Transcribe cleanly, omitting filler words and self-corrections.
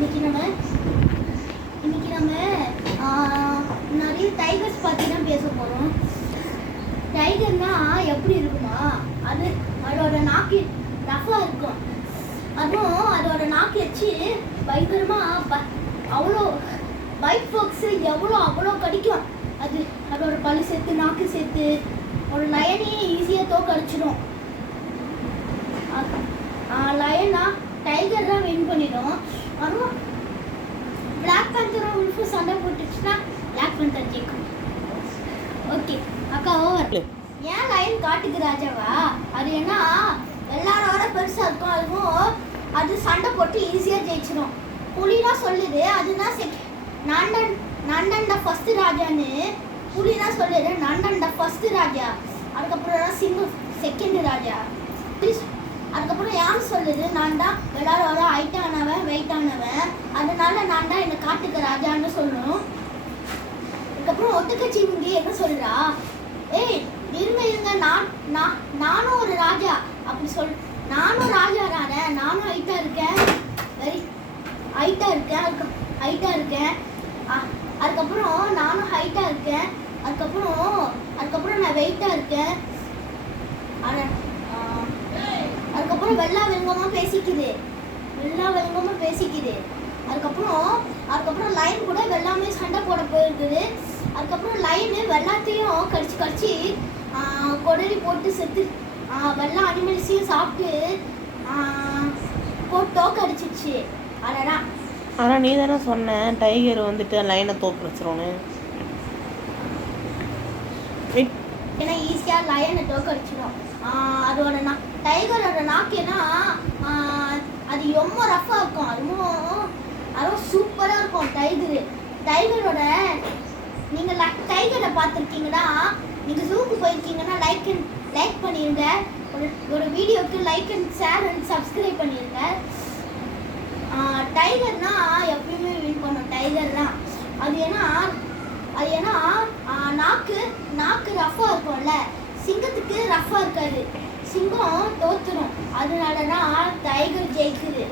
இன்னைக்கு நம்ம நிறைய டைகர்ஸ் பற்றி தான் பேச போகிறோம். டைகர்னா எப்படி இருக்குமா, அதோட நாக்கு ரஃபாக இருக்கும். அதுவும் அதோட நாக்கு வச்சு பயங்கரமாக அவ்வளோ பைட் ஃபோக்ஸு அவ்வளோ கடிக்கும். அதோட பல்லு சேர்த்து நாக்கு சேர்த்து ஒரு லயனையே ஈஸியாக தோக்கடிச்சிடும். லயனா டைகர் தான் வின் பண்ணிடும். அதுவும் பிளாக் பேந்தரும் உல்ஃபும் சண்டை போட்டுச்சுன்னா பிளாக் பேந்தர் ஜெயிக்கும். ஓகே அக்கா ஓவர். ஏன் லயன் காட்டுக்கு ராஜாவா? அது ஏன்னா எல்லாரோட பெருசாக இருக்கும். அதுவும் அது சண்டை போட்டு ஈஸியாக ஜெயிச்சிடும். புலிலாம் சொல்லுது அதுதான் நண்டன்ட ஃபர்ஸ்ட் ராஜான்னு. புலிலாம் சொல்லுது நண்டன்ட ஃபர்ஸ்ட் ராஜா. அதுக்கப்புறம் சிங்கம் செகண்ட் ராஜா. அதுக்கப்புறம் யார் சொல்லுது நான் தான் எல்லாரோட ஹைட்டானவன் வெயிட்டானவன், அதனால நான் தான் என்னை காட்டுக்கு ராஜான்னு சொல்லணும். அதுக்கப்புறம் ஒத்துக்கச்சி இங்கே என்ன சொல்றா, ஏய் இருங்க நானும் ஒரு ராஜா அப்படி நானும் ராஜா தானே, நானும் ஹைட்டா இருக்கேன், வெரி ஹைட்டா இருக்கேன். அதுக்கப்புறம் நானும் ஹைட்டா இருக்கேன். அதுக்கப்புறம் நான் வெயிட்டா இருக்கேன். அதுக்கப்புறம் வெள்ளா வெங்கமா பேசிக்குது. அதுக்கப்புறம் லைன் கூட வெள்ளாமே சண்டை போட போயிருக்குது. அதுக்கப்புறம் லைனு வெள்ளாத்தையும் கடிச்சு கொடரி போட்டு செத்து வெள்ளா அனிமல்ஸையும் சாப்பிட்டு போட்டு தோக்கடிச்சிச்சு. அதெல்லாம் ஆனால் நீ தானே சொன்ன டைகர் வந்துட்டு லைனை தோக்கடிச்சிருவோன்னு. ஏன்னா ஈஸியாக லைனை தோக்கடிச்சிடும். அதோட டைகரோட நாக்குனா அது ரொம்ப ரஃப்பாக இருக்கும். அதுவும் சூப்பராக இருக்கும் டைகரோட. நீங்கள் டைகரை பார்த்துருக்கீங்கன்னா, நீங்கள் ஜூக்கு போயிருக்கீங்கன்னா லைக் பண்ணிடுங்க. ஒரு வீடியோக்கு like and share and subscribe பண்ணிடுங்க. டைகர்னா எப்பயுமே வின் பண்ணும். டைகர்னா அது ஏன்னா நாக்கு ரஃப்பாக இருக்கும்ல, சிங்கத்துக்கு ரஃப்பாக இருக்காது. சிங்கம் தோத்துரும். அதனால தான் டைகர் ஜெயிக்குது.